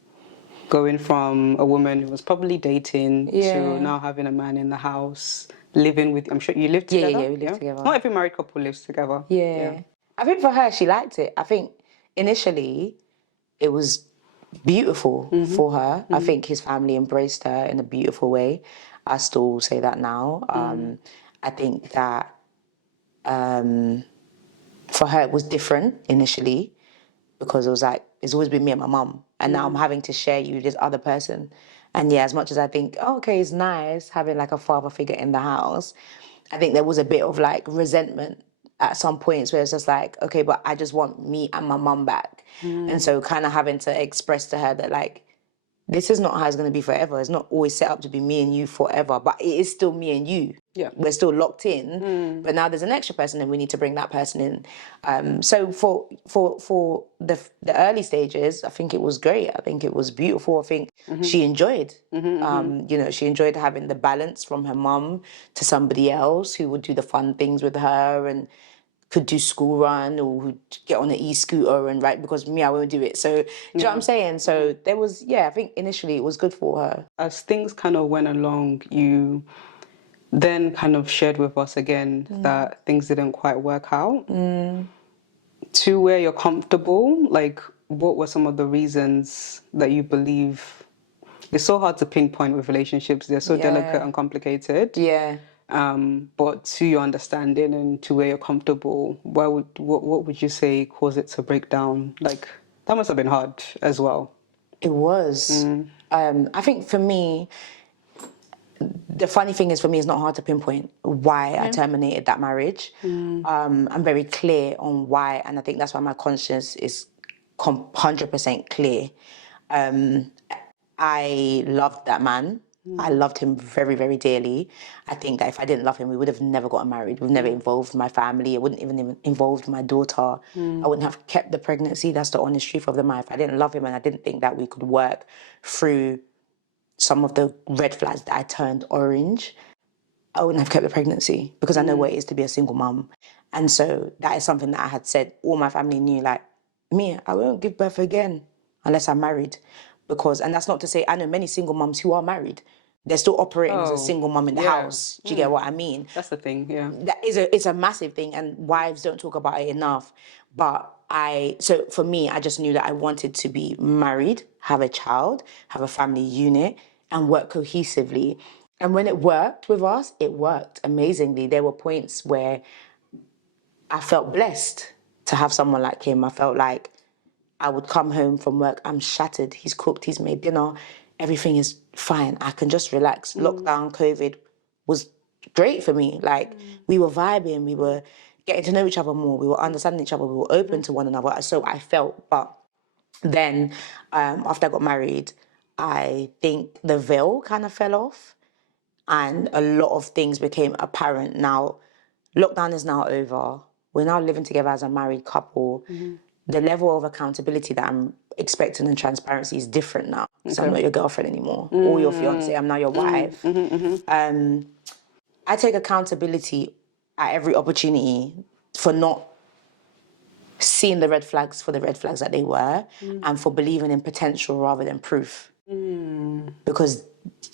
Going from a woman who was probably dating to now having a man in the house, living with, I'm sure you lived together? Yeah, we lived together. Not every married couple lives together. Yeah. I think for her, she liked it. I think initially it was beautiful for her. I think his family embraced her in a beautiful way. I still say that now. I think that for her it was different initially because it was like, it's always been me and my mum. And now I'm having to share you with this other person. And yeah, as much as I think, oh, okay, it's nice having like a father figure in the house, I think there was a bit of like resentment at some points where it's just like, okay, but I just want me and my mum back. And so kind of having to express to her that like, this is not how it's going to be forever. It's not always set up to be me and you forever, but it is still me and you. Yeah. We're still locked in, but now there's an extra person and we need to bring that person in. So for the early stages, I think it was great. I think it was beautiful. I think she enjoyed, she enjoyed having the balance from her mum to somebody else who would do the fun things with her and could do school run or would get on an e-scooter and ride, because me, I won't do it. So, do you know what I'm saying? So there was, I think initially it was good for her. As things kind of went along, you then kind of shared with us again that things didn't quite work out. To where you're comfortable, like what were some of the reasons that you believe? It's so hard to pinpoint with relationships. They're so delicate and complicated. Yeah. But to your understanding and to where you're comfortable, what would you say caused it to break down? Like, that must have been hard as well. It was. I think for me, the funny thing is for me, it's not hard to pinpoint why I terminated that marriage. I'm very clear on why, and I think that's why my conscience is 100% clear. I loved that man. I loved him very, very dearly. I think that if I didn't love him, we would have never gotten married. We've never involved my family. It wouldn't even involved my daughter. I wouldn't have kept the pregnancy. That's the honest truth of the matter. If I didn't love him and I didn't think that we could work through some of the red flags that I turned orange, I wouldn't have kept the pregnancy because I know what it is to be a single mum. And so that is something that I had said. All my family knew, like, me, I won't give birth again unless I'm married. And that's not to say, I know many single mums who are married. They're still operating as a single mum in the house. Do you get what I mean? That's the thing, yeah. It's a massive thing, and wives don't talk about it enough. But so for me, I just knew that I wanted to be married, have a child, have a family unit, and work cohesively. And when it worked with us, it worked amazingly. There were points where I felt blessed to have someone like him. I felt like I would come home from work, I'm shattered. He's cooked, he's made dinner, everything is fine. I can just relax. Lockdown, COVID was great for me. Like, we were vibing, we were getting to know each other more, we were understanding each other, we were open to one another. So I felt, but then after I got married, I think the veil kind of fell off and a lot of things became apparent. Now, lockdown is now over. We're now living together as a married couple. The level of accountability that I'm expecting and transparency is different now. So I'm not your girlfriend anymore or your fiance, I'm now your wife. I take accountability at every opportunity for not seeing the red flags for the red flags that they were and for believing in potential rather than proof. Because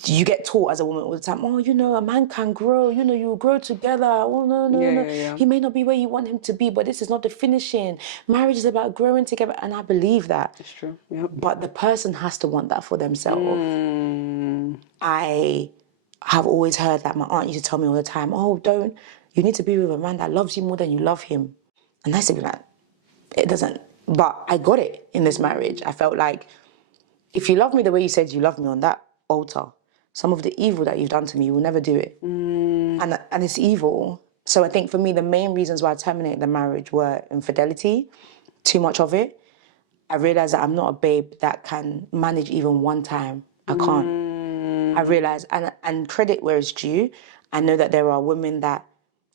you get taught as a woman all the time, oh, a man can grow, you will grow together. Oh, no. Yeah. He may not be where you want him to be, but this is not the finishing. Marriage is about growing together, and I believe that. It's true, yeah. But the person has to want that for themselves. I have always heard that my aunt used to tell me all the time, you need to be with a man that loves you more than you love him. And I used to be like, it doesn't. But I got it in this marriage. I felt like, if you love me the way you said you love me on that altar, some of the evil that you've done to me, you will never do it. And it's evil. So I think for me, the main reasons why I terminated the marriage were infidelity, too much of it. I realised that I'm not a babe that can manage even one time. I can't. I realised, and credit where it's due, I know that there are women that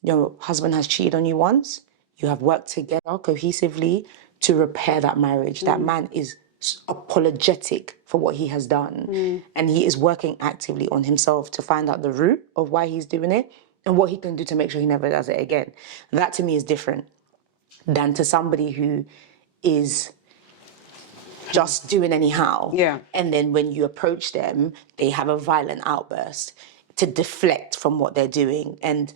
your husband has cheated on you once, you have worked together cohesively to repair that marriage. That man is apologetic for what he has done, and he is working actively on himself to find out the root of why he's doing it and what he can do to make sure he never does it again. That to me is different than to somebody who is just doing anyhow, and then when you approach them, they have a violent outburst to deflect from what they're doing. And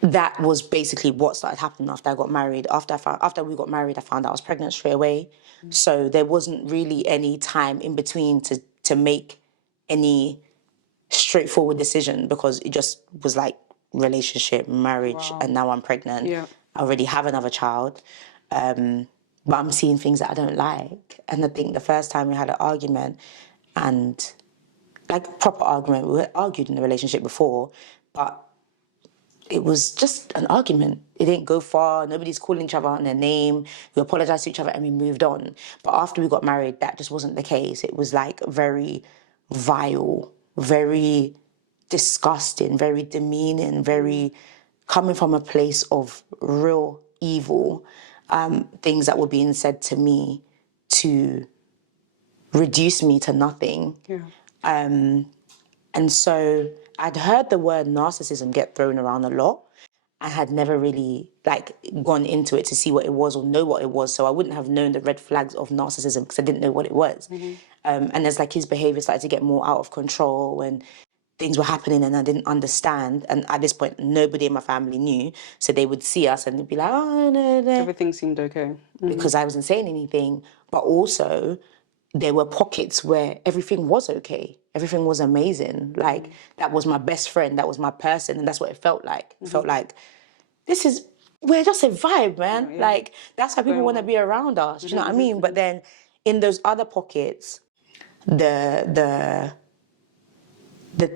that was basically what started happening after I got married. After we got married, I found out I was pregnant straight away. So there wasn't really any time in between to make any straightforward decision, because it just was like relationship, marriage, and now I'm pregnant. I already have another child, but I'm seeing things that I don't like. And I think the first time we had an argument, and like proper argument, we argued in the relationship before, but it was just an argument. It didn't go far. Nobody's calling each other on their name. We apologized to each other and we moved on. But after we got married, that just wasn't the case. It was like very vile, very disgusting, very demeaning, very coming from a place of real evil. Things that were being said to me to reduce me to nothing. Yeah. And so I'd heard the word narcissism get thrown around a lot. I had never really like gone into it to see what it was or know what it was. So I wouldn't have known the red flags of narcissism because I didn't know what it was. And as like his behavior started to get more out of control and things were happening and I didn't understand. And at this point, nobody in my family knew. So they would see us and they'd be like, oh, no. Everything seemed okay. Because I wasn't saying anything. But also, there were pockets where everything was okay. Everything was amazing. Like, that was my best friend. That was my person. And that's what it felt like. It felt like, we're just a vibe, man. Yeah. Like, that's how people want to be around us. Do you know what I mean? But then, in those other pockets, the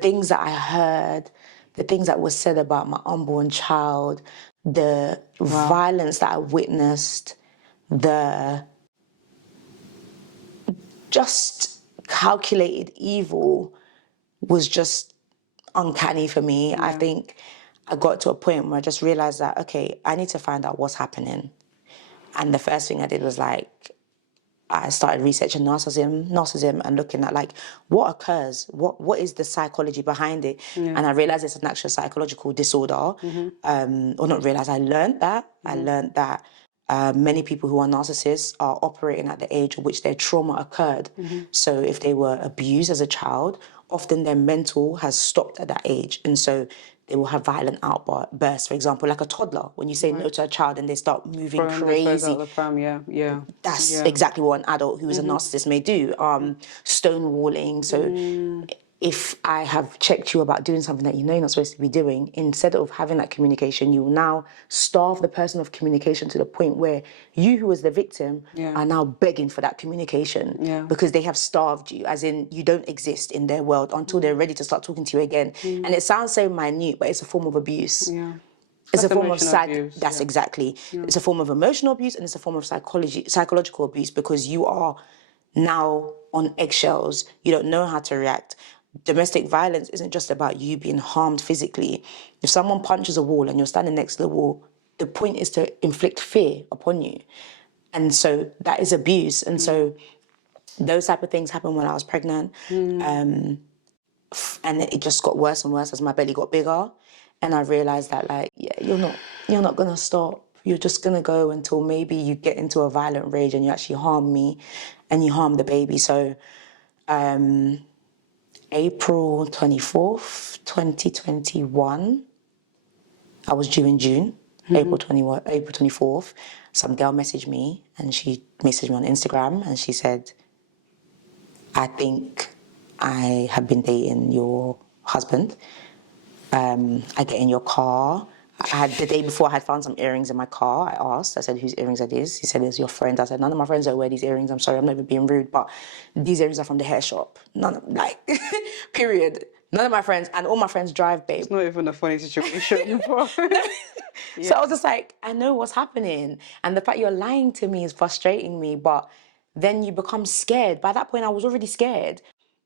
things that I heard, the things that were said about my unborn child, the violence that I witnessed, the just calculated evil was just uncanny for me. Yeah. I think I got to a point where I just realized that, okay, I need to find out what's happening. And the first thing I did was like, I started researching narcissism and looking at like what occurs, what is the psychology behind it. Yeah. And I realized it's an actual psychological disorder. Or not realized, I learned that. I learned that many people who are narcissists are operating at the age at which their trauma occurred. So if they were abused as a child, often their mental has stopped at that age. And so they will have violent outbursts, for example, like a toddler. When you say no to a child and they start moving crazy. That's exactly what an adult who is a narcissist may do. Stonewalling. So if I have checked you about doing something that you know you're not supposed to be doing, instead of having that communication, you will now starve the person of communication to the point where you, who was the victim, are now begging for that communication because they have starved you, as in you don't exist in their world until they're ready to start talking to you again. And it sounds so minute, but it's a form of abuse. It's a form of abuse. That's exactly. It's a form of emotional abuse and it's a form of psychological abuse because you are now on eggshells. You don't know how to react. Domestic violence isn't just about you being harmed physically. If someone punches a wall and you're standing next to the wall, the point is to inflict fear upon you. And so that is abuse. And so those type of things happened when I was pregnant. And it just got worse and worse as my belly got bigger. And I realized that like, you're not gonna stop. You're just gonna go until maybe you get into a violent rage and you actually harm me and you harm the baby. So April 24th, 2021, I was due in June, April 24th, some girl messaged me and she messaged me on Instagram and she said, I think I have been dating your husband. I get in your car. The day before, I had found some earrings in my car. I asked, I said, whose earrings are these? He said, it's your friend. I said, none of my friends don't wear these earrings. I'm sorry, I'm not even being rude, but these earrings are from the hair shop. None of, like, period. None of my friends, and all my friends drive, babe. It's not even a funny situation. So I was just like, I know what's happening. And the fact you're lying to me is frustrating me, but then you become scared. By that point, I was already scared.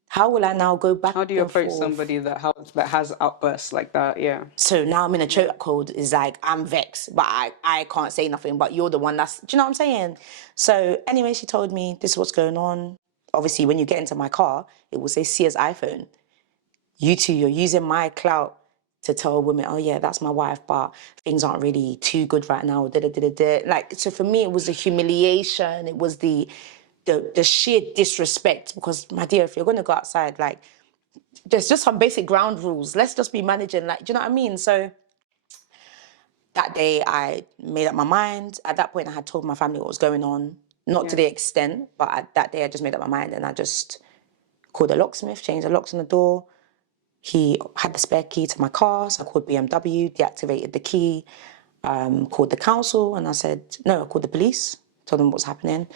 How will I now go back? How do you approach somebody that has outbursts like that? Yeah. So now I'm in a chokehold. Is like I'm vexed, but I can't say nothing. But you're the one that's. Do you know what I'm saying? So anyway, she told me this is what's going on. Obviously, when you get into my car, it will say Sia's iPhone. You two, you're using my clout to tell women, oh yeah, that's my wife, but things aren't really too good right now. Like, so for me, it was the humiliation. It was the sheer disrespect because, my dear, if you're going to go outside, like, there's just some basic ground rules. Let's just be managing, like, do you know what I mean? So that day I made up my mind. At that point, I had told my family what was going on. Not to the extent, but that day I just made up my mind and I just called a locksmith, changed the locks on the door. He had the spare key to my car, so I called BMW, deactivated the key. called the council, and I said, no, I called the police, told them what's happening.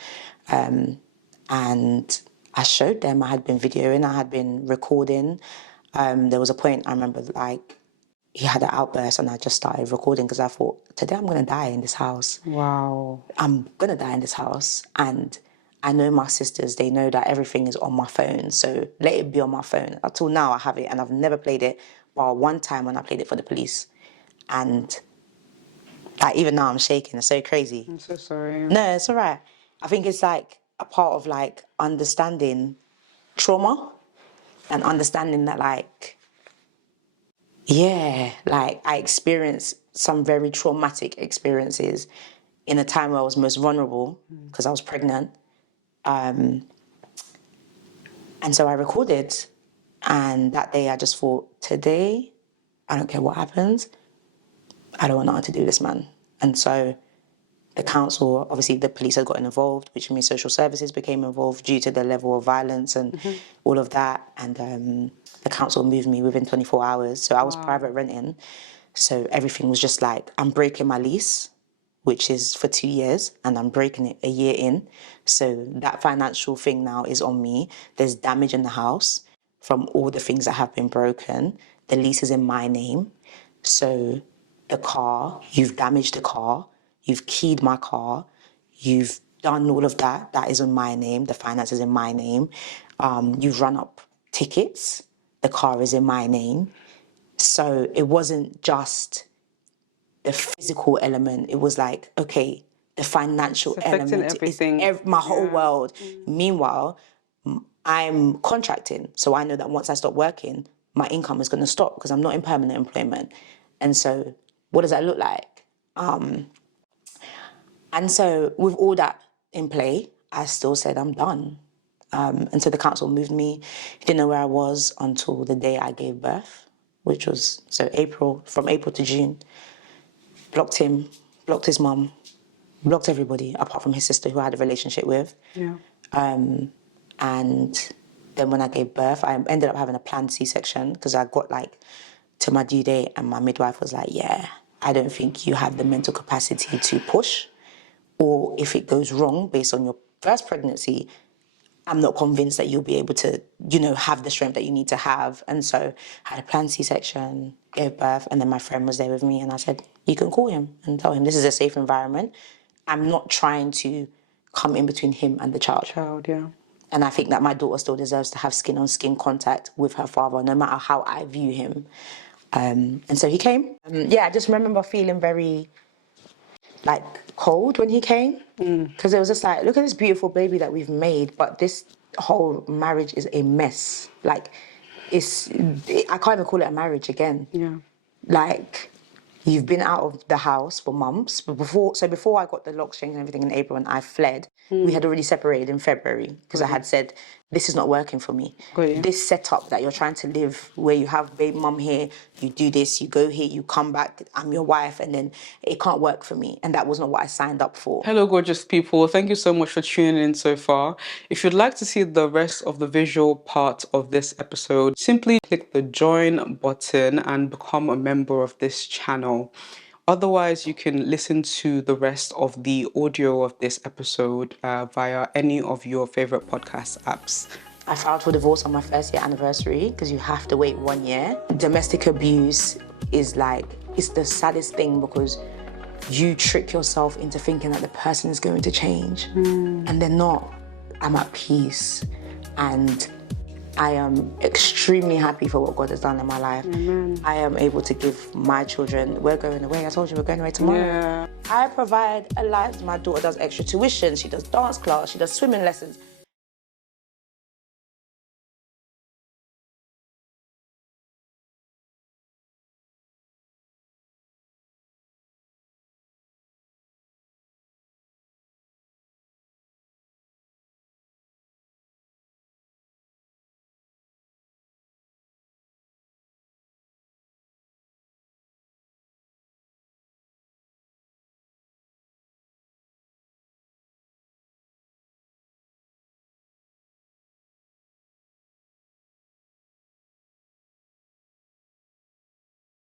And I showed them, I had been videoing, I had been recording. There was a point, I remember, like, he had an outburst and I just started recording because I thought, today I'm going to die in this house. Wow. I'm going to die in this house. And I know my sisters, they know that everything is on my phone. So let it be on my phone. Until now, I have it and I've never played it. But one time when I played it for the police. And like, even now I'm shaking. It's so crazy. I'm so sorry. No, it's all right. I think it's like a part of like understanding trauma and understanding that like, yeah, like I experienced some very traumatic experiences in a time where I was most vulnerable because I was pregnant. And so I recorded, and that day I just thought, today, I don't care what happens, I don't want nothing to do with this man. And so the council, obviously the police had gotten involved, which means social services became involved due to the level of violence and all of that. And the council moved me within 24 hours. So I was private renting. So everything was just like, I'm breaking my lease, which is for 2 years, and I'm breaking it a year in. So that financial thing now is on me. There's damage in the house from all the things that have been broken. The lease is in my name. So the car, you've damaged the car, you've keyed my car, you've done all of that. That is in my name. The finance is in my name. You've run up tickets. The car is in my name. So it wasn't just the physical element. It was like, okay, the financial element everything. is my whole world. Meanwhile, I'm contracting. So I know that once I stop working, my income is going to stop because I'm not in permanent employment. And so what does that look like? And so with all that in play, I still said, I'm done. And so the council moved me. He didn't know where I was until the day I gave birth, which was, so from April to June. Blocked him, blocked his mum, blocked everybody apart from his sister who I had a relationship with. Yeah. And then when I gave birth, I ended up having a planned C-section because I got like to my due date and my midwife was like, yeah, I don't think you have the mental capacity to push, or if it goes wrong based on your first pregnancy, I'm not convinced that you'll be able to, have the strength that you need to have. And so I had a planned C-section, gave birth, and then my friend was there with me and I said, you can call him and tell him this is a safe environment. I'm not trying to come in between him and the child. Yeah. And I think that my daughter still deserves to have skin-on-skin contact with her father, no matter how I view him. And so he came. I just remember feeling very, like, cold when he came. Because it was just like, look at this beautiful baby that we've made, but this whole marriage is a mess. Like, I can't even call it a marriage again. Yeah. Like, you've been out of the house for months. But before I got the locks changed and everything in April and I fled, we had already separated in February because I had said, this is not working for me. This setup that you're trying to live where you have baby mum here, you do this, you go here, you come back, I'm your wife, and then it can't work for me. And that was not what I signed up for. Hello, gorgeous people. Thank you so much for tuning in so far. If you'd like to see the rest of the visual part of this episode, simply click the join button and become a member of this channel. Otherwise, you can listen to the rest of the audio of this episode via any of your favorite podcast apps. I filed for divorce on my first year anniversary because you have to wait 1 year. Domestic abuse is like, it's the saddest thing because you trick yourself into thinking that the person is going to change and they're not. I'm at peace and I am extremely happy for what God has done in my life. I am able to give my children, we're going away. I told you we're going away tomorrow. Yeah. I provide a life. My daughter does extra tuition. She does dance class. She does swimming lessons.